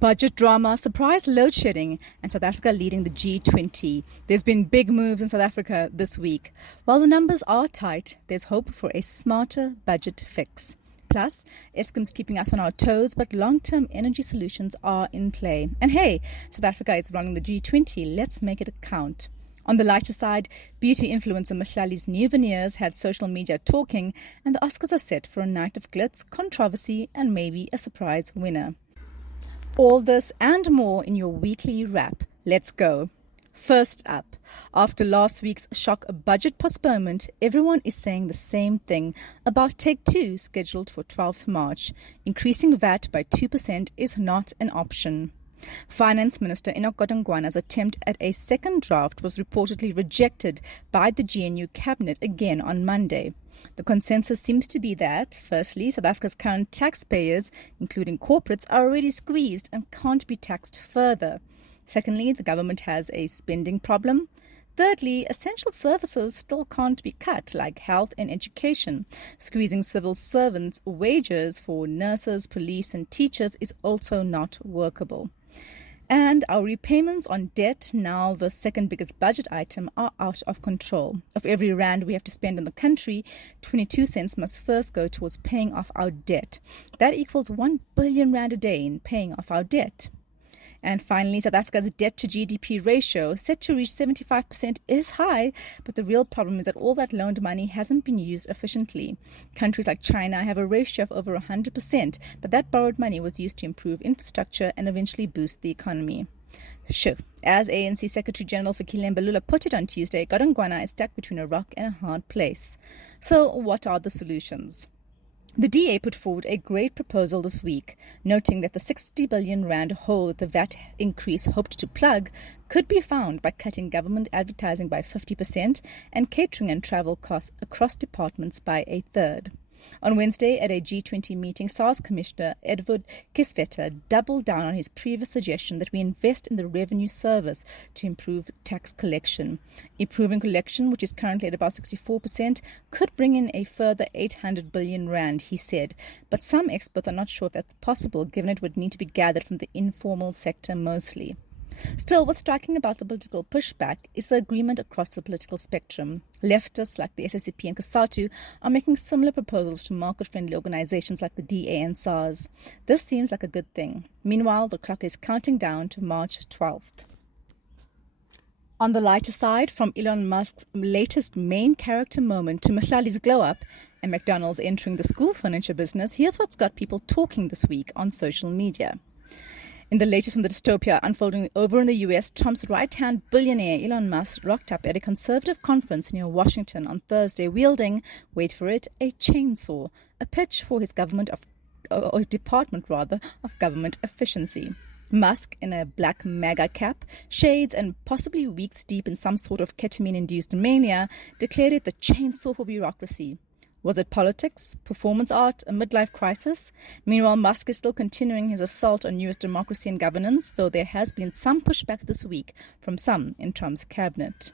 Budget drama, surprise load shedding, and South Africa leading the G20. There's been big moves in South Africa this week. While the numbers are tight, there's hope for a smarter budget fix. Plus, Eskom's keeping us on our toes, but long-term energy solutions are in play. And hey, South Africa is running the G20. Let's make it count. On the lighter side, beauty influencer Mhlali's new veneers had social media talking, and the Oscars are set for a night of glitz, controversy, and maybe a surprise winner. All this and more in your weekly wrap. Let's go. First up, after last week's shock budget postponement, everyone is saying the same thing about Take 2 scheduled for 12th March. Increasing VAT by 2% is not an option. Finance Minister Enoch Godongwana's attempt at a second draft was reportedly rejected by the GNU cabinet again on Monday. The consensus seems to be that, firstly, South Africa's current taxpayers, including corporates, are already squeezed and can't be taxed further. Secondly, the government has a spending problem. Thirdly, essential services still can't be cut, like health and education. Squeezing civil servants' wages for nurses, police and teachers is also not workable. And our repayments on debt, now the second biggest budget item, are out of control. Of every rand we have to spend in the country, 22 cents must first go towards paying off our debt. That equals 1 billion rand a day in paying off our debt. And finally, South Africa's debt to GDP ratio, set to reach 75%, is high, but the real problem is that all that loaned money hasn't been used efficiently. Countries like China have a ratio of over 100%, but that borrowed money was used to improve infrastructure and eventually boost the economy. Sure. As ANC Secretary General Fikile Mbalula put it on Tuesday, Godongwana is stuck between a rock and a hard place. So what are the solutions? The DA put forward a great proposal this week, noting that the 60 billion rand hole that the VAT increase hoped to plug could be found by cutting government advertising by 50% and catering and travel costs across departments by a third. On Wednesday, at a G20 meeting, SARS Commissioner Edward Kisvetter doubled down on his previous suggestion that we invest in the revenue service to improve tax collection. Improving collection, which is currently at about 64%, could bring in a further 800 billion rand, he said. But some experts are not sure if that's possible, given it would need to be gathered from the informal sector mostly. Still, what's striking about the political pushback is the agreement across the political spectrum. Leftists like the SSCP and COSATU are making similar proposals to market-friendly organizations like the DA and SARS. This seems like a good thing. Meanwhile, the clock is counting down to March 12th. On the lighter side, from Elon Musk's latest main character moment to Mhlali's glow-up and McDonald's entering the school furniture business, here's what's got people talking this week on social media. In the latest from the dystopia unfolding over in the US, Trump's right-hand billionaire Elon Musk rocked up at a conservative conference near Washington on Thursday, wielding, wait for it, a chainsaw, a pitch for his department of government efficiency. Musk, in a black MAGA cap, shades, and possibly weeks deep in some sort of ketamine-induced mania, declared it the chainsaw for bureaucracy. Was it politics, performance art, a midlife crisis? Meanwhile, Musk is still continuing his assault on US democracy and governance, though there has been some pushback this week from some in Trump's cabinet.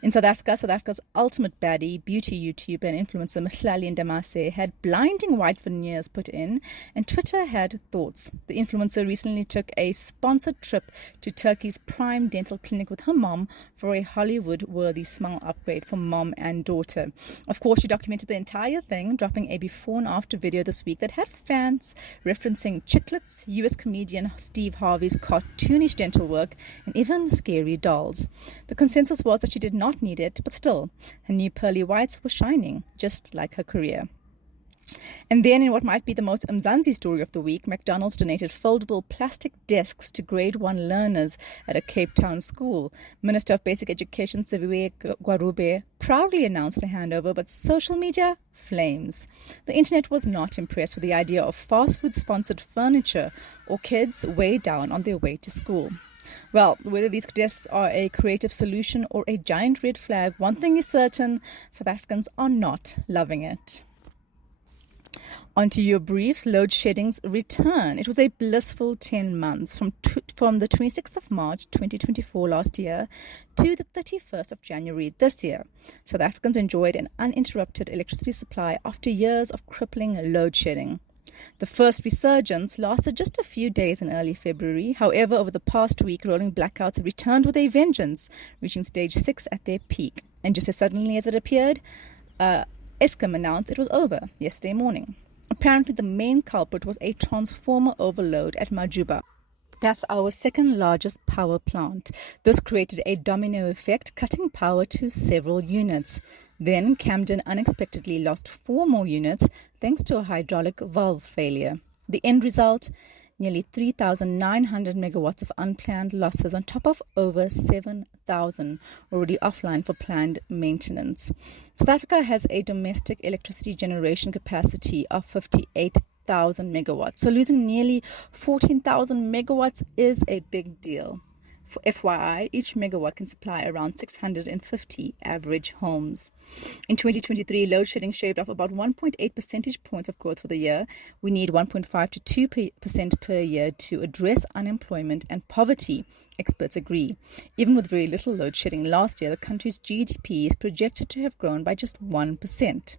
In South Africa's ultimate baddie, beauty YouTuber and influencer Mhlali Ndamase had blinding white veneers put in, and Twitter had thoughts. The influencer recently took a sponsored trip to Turkey's prime dental clinic with her mom for a Hollywood-worthy smile upgrade for mom and daughter. Of course, she documented the entire thing, dropping a before and after video this week that had fans referencing chiclets, US comedian Steve Harvey's cartoonish dental work, and even scary dolls. The consensus was that she did not need it, but still, her new pearly whites were shining, just like her career. And then, in what might be the most Mzansi story of the week, McDonald's donated foldable plastic desks to grade 1 learners at a Cape Town school. Minister of Basic Education Siviwe Gwarube proudly announced the handover, but social media flames. The internet was not impressed with the idea of fast food sponsored furniture or kids weighed down on their way to school. Well, whether these desks are a creative solution or a giant red flag, one thing is certain: South Africans are not loving it. Onto your briefs, load shedding's return. It was a blissful 10 months from the 26th of March 2024 last year to the 31st of January this year. South Africans enjoyed an uninterrupted electricity supply after years of crippling load shedding. The first resurgence lasted just a few days in early February. However, over the past week, rolling blackouts have returned with a vengeance, reaching stage 6 at their peak. And just as suddenly as it appeared, Eskom announced it was over yesterday morning. Apparently, the main culprit was a transformer overload at Majuba. That's our second largest power plant. This created a domino effect, cutting power to several units. Then Camden unexpectedly lost 4 more units thanks to a hydraulic valve failure. The end result? Nearly 3,900 megawatts of unplanned losses on top of over 7,000 already offline for planned maintenance. South Africa has a domestic electricity generation capacity of 58,000 megawatts. So losing nearly 14,000 megawatts is a big deal. For FYI, each megawatt can supply around 650 average homes. In 2023, load shedding shaved off about 1.8 percentage points of growth for the year. We need 1.5 to 2% per year to address unemployment and poverty, experts agree. Even with very little load shedding last year, the country's GDP is projected to have grown by just 1%.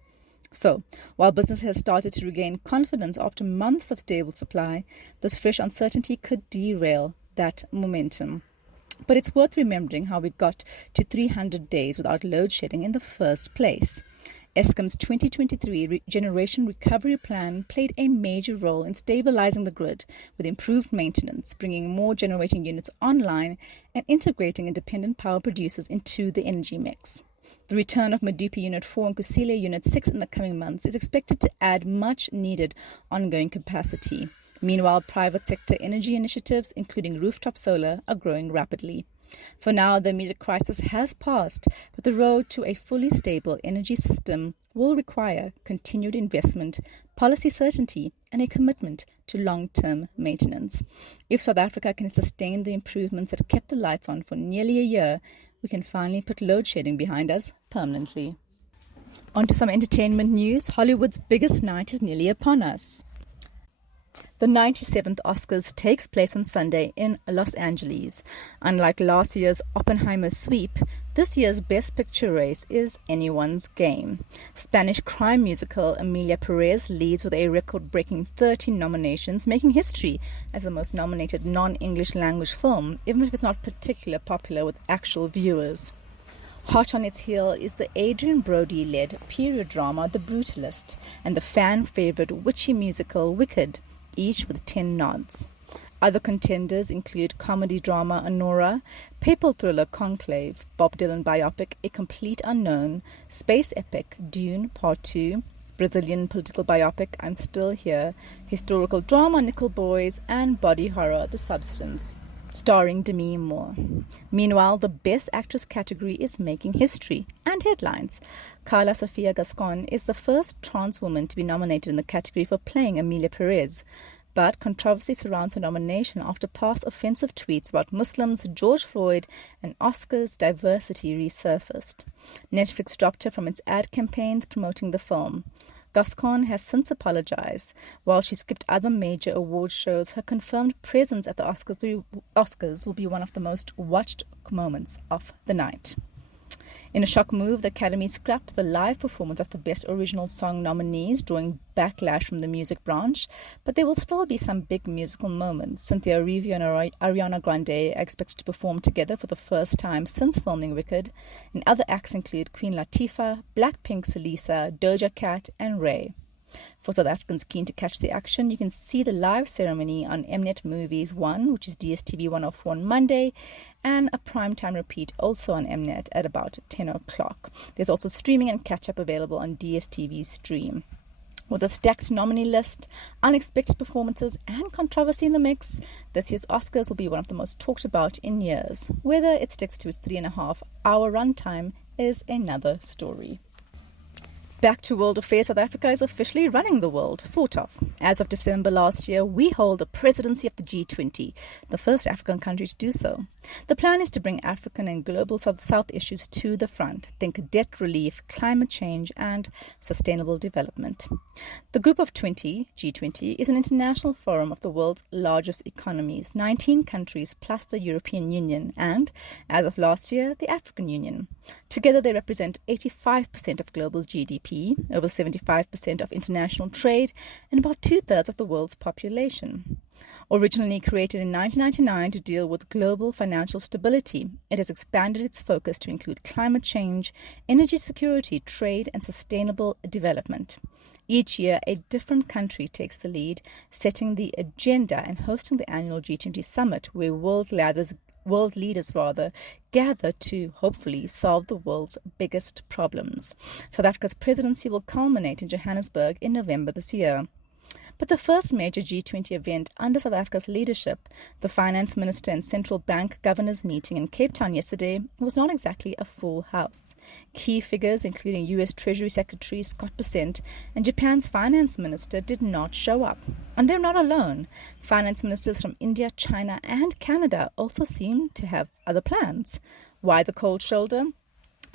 So, while business has started to regain confidence after months of stable supply, this fresh uncertainty could derail that momentum. But it's worth remembering how we got to 300 days without load shedding in the first place. Eskom's 2023 Generation Recovery Plan played a major role in stabilizing the grid with improved maintenance, bringing more generating units online and integrating independent power producers into the energy mix. The return of Medupi Unit 4 and Kusile Unit 6 in the coming months is expected to add much needed ongoing capacity. Meanwhile, private sector energy initiatives, including rooftop solar, are growing rapidly. For now, the immediate crisis has passed, but the road to a fully stable energy system will require continued investment, policy certainty, and a commitment to long-term maintenance. If South Africa can sustain the improvements that kept the lights on for nearly a year, we can finally put load shedding behind us permanently. On to some entertainment news. Hollywood's biggest night is nearly upon us. The 97th Oscars takes place on Sunday in Los Angeles. Unlike last year's Oppenheimer sweep, this year's Best Picture race is anyone's game. Spanish crime musical Emilia Perez leads with a record-breaking 13 nominations, making history as the most nominated non-English language film, even if it's not particularly popular with actual viewers. Hot on its heel is the Adrian Brody-led period drama The Brutalist and the fan-favorite witchy musical Wicked, each with 10 nods. Other contenders include comedy drama Honora, papal thriller Conclave, Bob Dylan biopic A Complete Unknown, space epic Dune Part 2, Brazilian political biopic I'm Still Here, historical drama Nickel Boys, and body horror The Substance, starring Demi Moore. Meanwhile, the Best Actress category is making history and headlines. Carla Sofia Gascon is the first trans woman to be nominated in the category for playing Emilia Perez. But controversy surrounds her nomination after past offensive tweets about Muslims, George Floyd, and Oscars diversity resurfaced. Netflix dropped her from its ad campaigns promoting the film. Gascon has since apologized. While she skipped other major award shows, her confirmed presence at the Oscars will be one of the most watched moments of the night. In a shock move, the Academy scrapped the live performance of the Best Original Song nominees, drawing backlash from the music branch, but there will still be some big musical moments. Cynthia Erivo and Ariana Grande are expected to perform together for the first time since filming Wicked, and other acts include Queen Latifah, Blackpink's Lisa, Doja Cat, and Ray. For South Africans keen to catch the action, you can see the live ceremony on Mnet Movies 1, which is DSTV 104 on Monday, and a primetime repeat also on Mnet at about 10 o'clock. There's also streaming and catch-up available on DSTV Stream. With a stacked nominee list, unexpected performances, and controversy in the mix, this year's Oscars will be one of the most talked about in years. Whether it sticks to its 3.5-hour runtime is another story. Back to world affairs, South Africa is officially running the world, sort of. As of December last year, we hold the presidency of the G20, the first African country to do so. The plan is to bring African and global South issues to the front. Think debt relief, climate change, and sustainable development. The Group of 20, G20, is an international forum of the world's largest economies, 19 countries plus the European Union, and, as of last year, the African Union. Together, they represent 85% of global GDP, over 75% of international trade, and about two-thirds of the world's population. Originally created in 1999 to deal with global financial stability, it has expanded its focus to include climate change, energy security, trade, and sustainable development. Each year, a different country takes the lead, setting the agenda and hosting the annual G20 summit, where world leaders gather to hopefully solve the world's biggest problems. South Africa's presidency will culminate in Johannesburg in November this year. But the first major G20 event under South Africa's leadership, the Finance Minister and Central Bank Governors meeting in Cape Town yesterday, was not exactly a full house. Key figures, including U.S. Treasury Secretary Scott Bessent and Japan's Finance Minister, did not show up. And they're not alone. Finance ministers from India, China, and Canada also seem to have other plans. Why the cold shoulder?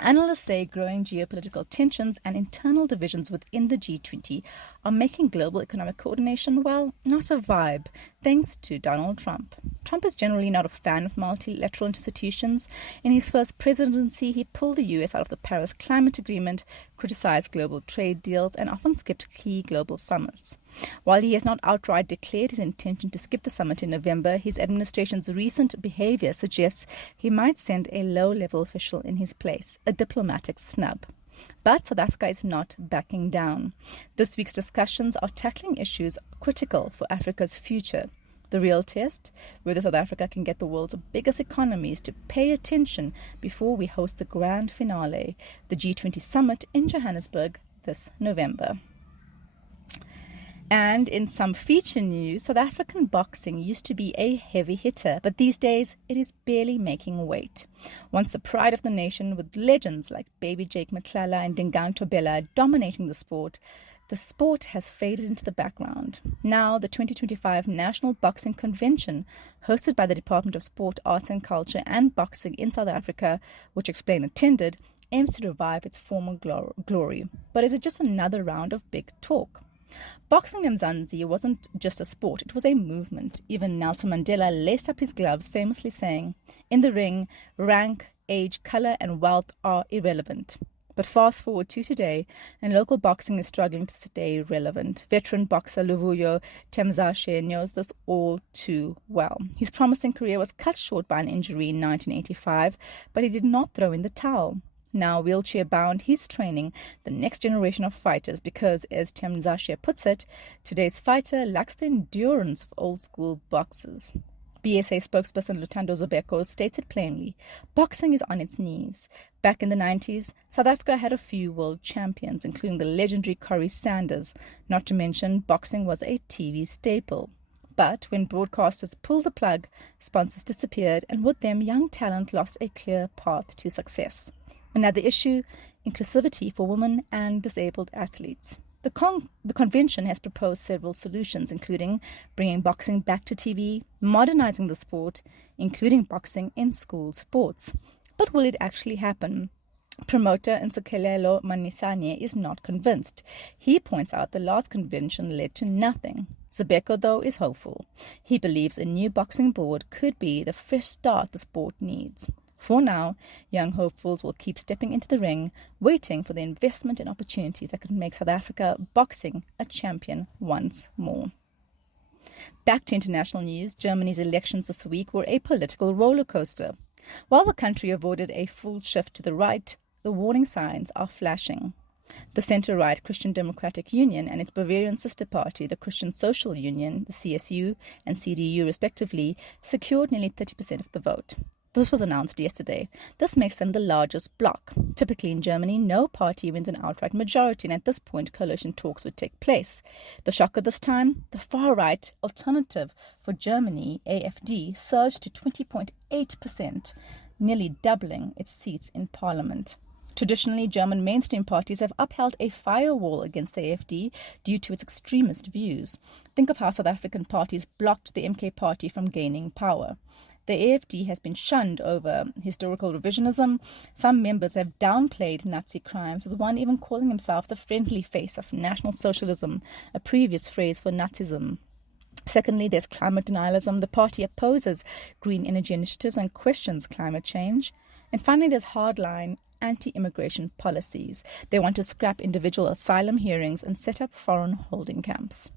Analysts say growing geopolitical tensions and internal divisions within the G20 are making global economic coordination, well, not a vibe, thanks to Donald Trump. Trump is generally not a fan of multilateral institutions. In his first presidency, he pulled the U.S. out of the Paris Climate Agreement, criticized global trade deals, and often skipped key global summits. While he has not outright declared his intention to skip the summit in November, his administration's recent behavior suggests he might send a low-level official in his place, a diplomatic snub. But South Africa is not backing down. This week's discussions are tackling issues critical for Africa's future. The real test, whether South Africa can get the world's biggest economies to pay attention before we host the grand finale, the G20 summit in Johannesburg this November. And in some feature news, South African boxing used to be a heavy hitter, but these days it is barely making weight. Once the pride of the nation, with legends like Baby Jake Matlala and Dingaan Thobela dominating the sport has faded into the background. Now, the 2025 National Boxing Convention, hosted by the Department of Sport, Arts and Culture and Boxing in South Africa, which Explain attended, aims to revive its former glory. But is it just another round of big talk? Boxing in Mzansi wasn't just a sport, it was a movement. Even Nelson Mandela laced up his gloves, famously saying, "In the ring, rank, age, color, and wealth are irrelevant." But fast forward to today, and local boxing is struggling to stay relevant. Veteran boxer Luvuyo Temzashe knows this all too well. His promising career was cut short by an injury in 1985, but he did not throw in the towel. Now wheelchair-bound, he's training the next generation of fighters because, as Temzashe puts it, today's fighter lacks the endurance of old-school boxers. BSA spokesperson Lutando Zobeko states it plainly. Boxing is on its knees. Back in the 90s, South Africa had a few world champions, including the legendary Corrie Sanders. Not to mention, boxing was a TV staple. But when broadcasters pulled the plug, sponsors disappeared, and with them, young talent lost a clear path to success. Another issue, inclusivity for women and disabled athletes. The convention has proposed several solutions, including bringing boxing back to TV, modernizing the sport, including boxing in school sports. But will it actually happen? Promoter Ntsikelelo Manisanye is not convinced. He points out the last convention led to nothing. Zobeko, though, is hopeful. He believes a new boxing board could be the fresh start the sport needs. For now, young hopefuls will keep stepping into the ring, waiting for the investment and opportunities that could make South Africa boxing a champion once more. Back to international news, Germany's elections this week were a political roller coaster. While the country avoided a full shift to the right, the warning signs are flashing. The centre-right Christian Democratic Union and its Bavarian sister party, the Christian Social Union, the CSU and CDU respectively, secured nearly 30% of the vote. This was announced yesterday. This makes them the largest bloc. Typically in Germany, no party wins an outright majority, and at this point, coalition talks would take place. The shocker this time, the far-right Alternative for Germany, AfD, surged to 20.8%, nearly doubling its seats in parliament. Traditionally, German mainstream parties have upheld a firewall against the AfD due to its extremist views. Think of how South African parties blocked the MK party from gaining power. The AfD has been shunned over historical revisionism. Some members have downplayed Nazi crimes, with one even calling himself the friendly face of National Socialism, a previous phrase for Nazism. Secondly, there's climate denialism. The party opposes green energy initiatives and questions climate change. And finally, there's hardline anti-immigration policies. They want to scrap individual asylum hearings and set up foreign holding camps.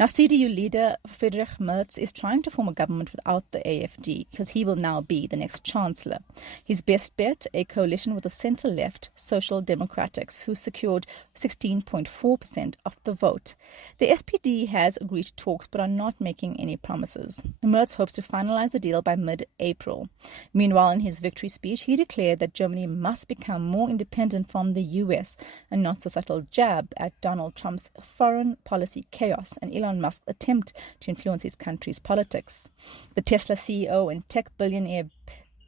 Now, CDU leader Friedrich Merz is trying to form a government without the AFD because he will now be the next chancellor. His best bet, a coalition with the centre-left Social Democrats, who secured 16.4% of the vote. The SPD has agreed to talks but are not making any promises. Merz hopes to finalise the deal by mid-April. Meanwhile, in his victory speech, he declared that Germany must become more independent from the US, a not-so-subtle jab at Donald Trump's foreign policy chaos and Elon Musk's attempt to influence his country's politics. The Tesla CEO and tech billionaire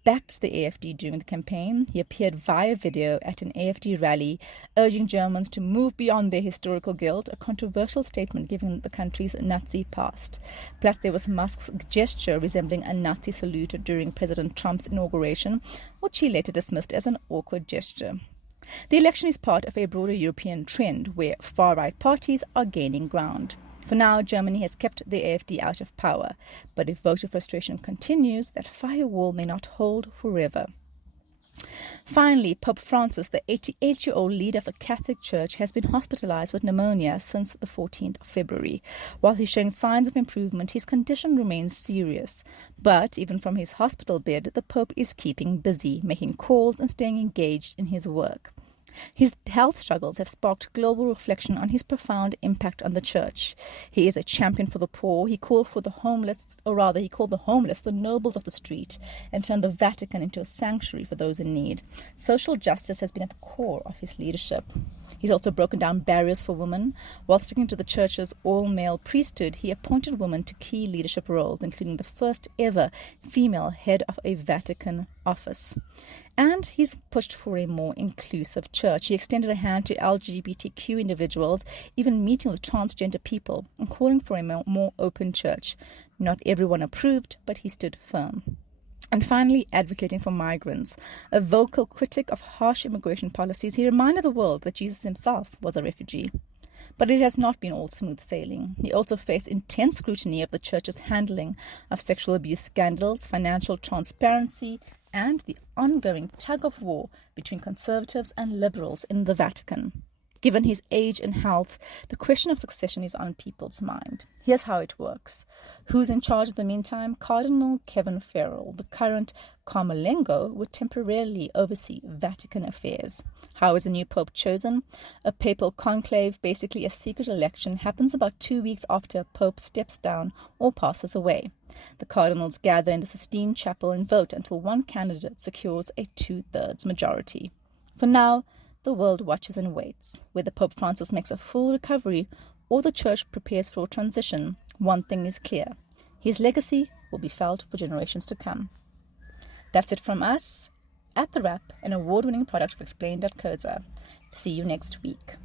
backed the AFD during the campaign. He appeared via video at an AFD rally, urging Germans to move beyond their historical guilt, a controversial statement given the country's Nazi past. Plus, there was Musk's gesture resembling a Nazi salute during President Trump's inauguration, which he later dismissed as an awkward gesture. The election is part of a broader European trend where far-right parties are gaining ground. For now, Germany has kept the AfD out of power, but if voter frustration continues, that firewall may not hold forever. Finally, Pope Francis, the 88-year-old leader of the Catholic Church, has been hospitalized with pneumonia since the 14th of February. While he's showing signs of improvement, his condition remains serious. But even from his hospital bed, the Pope is keeping busy, making calls and staying engaged in his work. His health struggles have sparked global reflection on his profound impact on the church. He is a champion for the poor. He called for the homeless, or rather he called the homeless the nobles of the street, and turned the Vatican into a sanctuary for those in need. Social justice has been at the core of his leadership. He's also broken down barriers for women. While sticking to the church's all-male priesthood, he appointed women to key leadership roles, including the first ever female head of a Vatican office. And he's pushed for a more inclusive church. He extended a hand to LGBTQ individuals, even meeting with transgender people, and calling for a more open church. Not everyone approved, but he stood firm. And finally, advocating for migrants. A vocal critic of harsh immigration policies, he reminded the world that Jesus himself was a refugee. But it has not been all smooth sailing. He also faced intense scrutiny of the church's handling of sexual abuse scandals, financial transparency, and the ongoing tug-of-war between conservatives and liberals in the Vatican. Given his age and health, the question of succession is on people's mind. Here's how it works. Who's in charge in the meantime? Cardinal Kevin Farrell, the current Carmelengo, would temporarily oversee Vatican affairs. How is a new pope chosen? A papal conclave, basically a secret election, happens about 2 weeks after a pope steps down or passes away. The cardinals gather in the Sistine Chapel and vote until one candidate secures a 2/3 majority. For now, the world watches and waits. Whether Pope Francis makes a full recovery or the Church prepares for a transition, one thing is clear. His legacy will be felt for generations to come. That's it from us at The Wrap, an award-winning product of Explain.co.za. See you next week.